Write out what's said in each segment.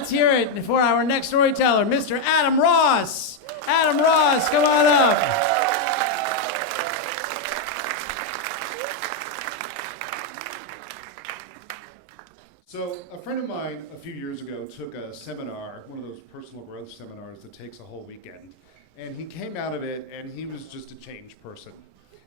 Let's hear it for our next storyteller, Mr. Adam Ross. Adam Ross, come on up. So a friend of mine a few years ago took a seminar, one of those personal growth seminars that takes a whole weekend. And he came out of it and he was just a changed person.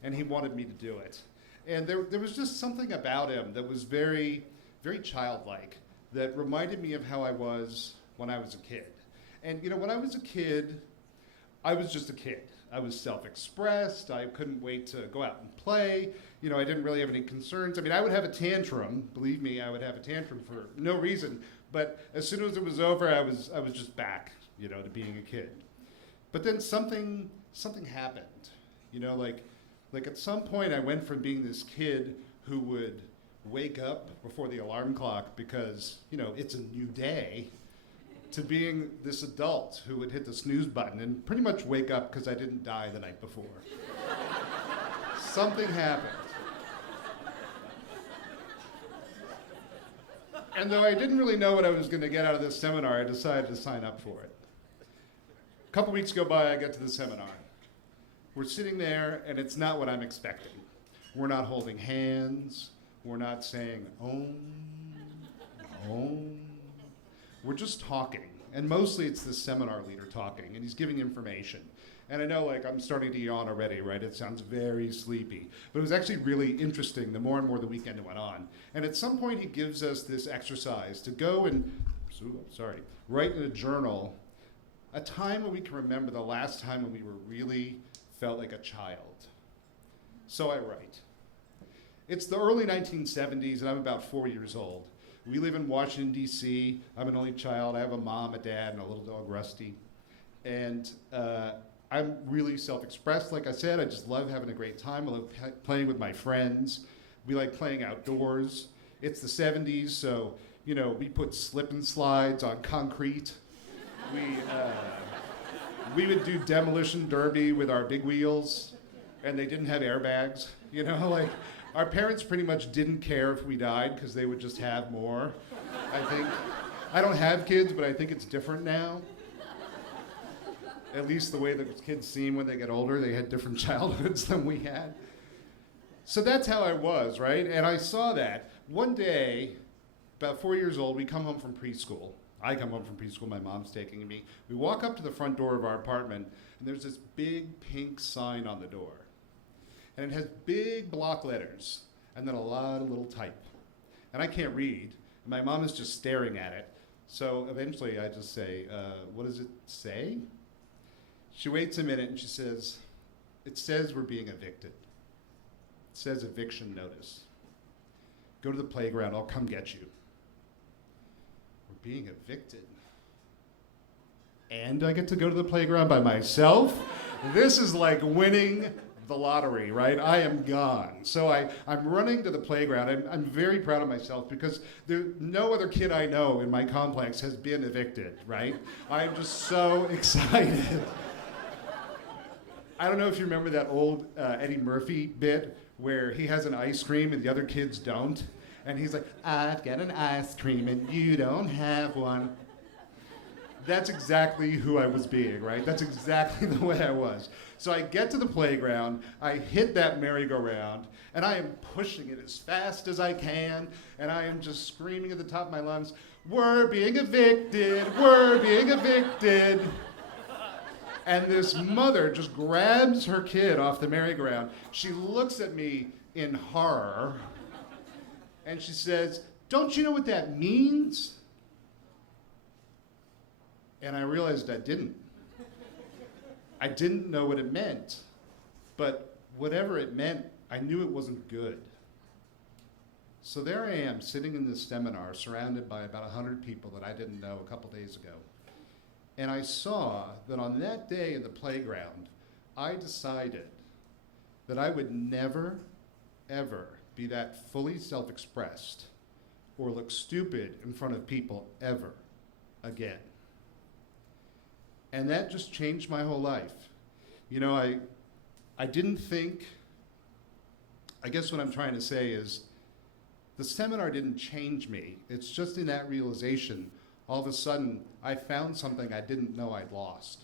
And he wanted me to do it. And there was just something about him that was very, very childlike, that reminded me of how I was when I was a kid. And you know, when I was a kid, I was just a kid. I was self-expressed. I couldn't wait to go out and play. You know, I didn't really have any concerns. I mean, I would have a tantrum. Believe me, I would have a tantrum for no reason. But as soon as it was over, I was just back, you know, to being a kid. But then something happened. You know, like at some point, I went from being this kid who would wake up before the alarm clock because, you know, it's a new day, to being this adult who would hit the snooze button and pretty much wake up because I didn't die the night before. Something happened. And though I didn't really know what I was going to get out of this seminar, I decided to sign up for it. A couple weeks go by, I get to the seminar. We're sitting there, and it's not what I'm expecting. We're not holding hands. We're not saying, Om, Om. We're just talking. And mostly it's the seminar leader talking, and he's giving information. And I know, like, I'm starting to yawn already, right? It sounds very sleepy. But it was actually really interesting the more and more the weekend went on. And at some point, he gives us this exercise to go and, write in a journal a time when we can remember the last time when we were really felt like a child. So I write. It's the early 1970s, and I'm about 4 years old. We live in Washington, D.C. I'm an only child. I have a mom, a dad, and a little dog, Rusty. And I'm really self-expressed. Like I said, I just love having a great time. I love playing with my friends. We like playing outdoors. It's the 70s, so, you know, we put slip and slides on concrete. We would do demolition derby with our big wheels, and they didn't have airbags. You know, like, our parents pretty much didn't care if we died because they would just have more, I think. I don't have kids, but I think it's different now. At least the way the kids seem when they get older, they had different childhoods than we had. So that's how I was, right? And I saw that. One day, about 4 years old, we come home from preschool. I come home from preschool, my mom's taking me. We walk up to the front door of our apartment, and there's this big pink sign on the door. And it has big block letters, and then a lot of little type. And I can't read, and my mom is just staring at it. So eventually I just say, what does it say? She waits a minute and she says, it says we're being evicted. It says eviction notice. Go to the playground, I'll come get you. We're being evicted. And I get to go to the playground by myself? This is like winning the lottery, right? I am gone. So I'm running to the playground. I'm very proud of myself because no other kid I know in my complex has been evicted, right? I'm just so excited. I don't know if you remember that old Eddie Murphy bit where he has an ice cream and the other kids don't. And he's like, I've got an ice cream and you don't have one. That's exactly who I was being, right? That's exactly the way I was. So I get to the playground, I hit that merry-go-round, and I am pushing it as fast as I can, and I am just screaming at the top of my lungs, we're being evicted, we're being evicted. And this mother just grabs her kid off the merry-go-round. She looks at me in horror, and she says, don't you know what that means? And I realized I didn't. I didn't know what it meant, but whatever it meant, I knew it wasn't good. So there I am, sitting in this seminar, surrounded by about 100 people that I didn't know a couple days ago. And I saw that on that day in the playground, I decided that I would never, ever be that fully self-expressed or look stupid in front of people ever again. And that just changed my whole life. You know, I didn't think, I guess what I'm trying to say is, the seminar didn't change me. It's just in that realization, all of a sudden, I found something I didn't know I'd lost.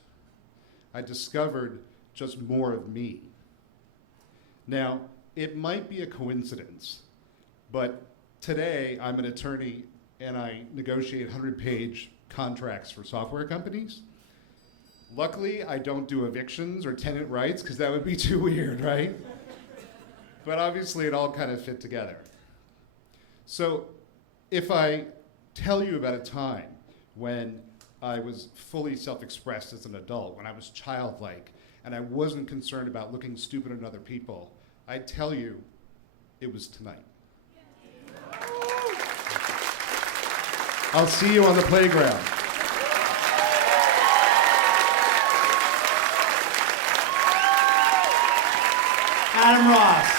I discovered just more of me. Now, it might be a coincidence, but today I'm an attorney and I negotiate 100-page contracts for software companies. Luckily, I don't do evictions or tenant rights because that would be too weird, right? But obviously, it all kind of fit together. So if I tell you about a time when I was fully self-expressed as an adult, when I was childlike, and I wasn't concerned about looking stupid at other people, I'd tell you it was tonight. I'll see you on the playground. Adam Ross.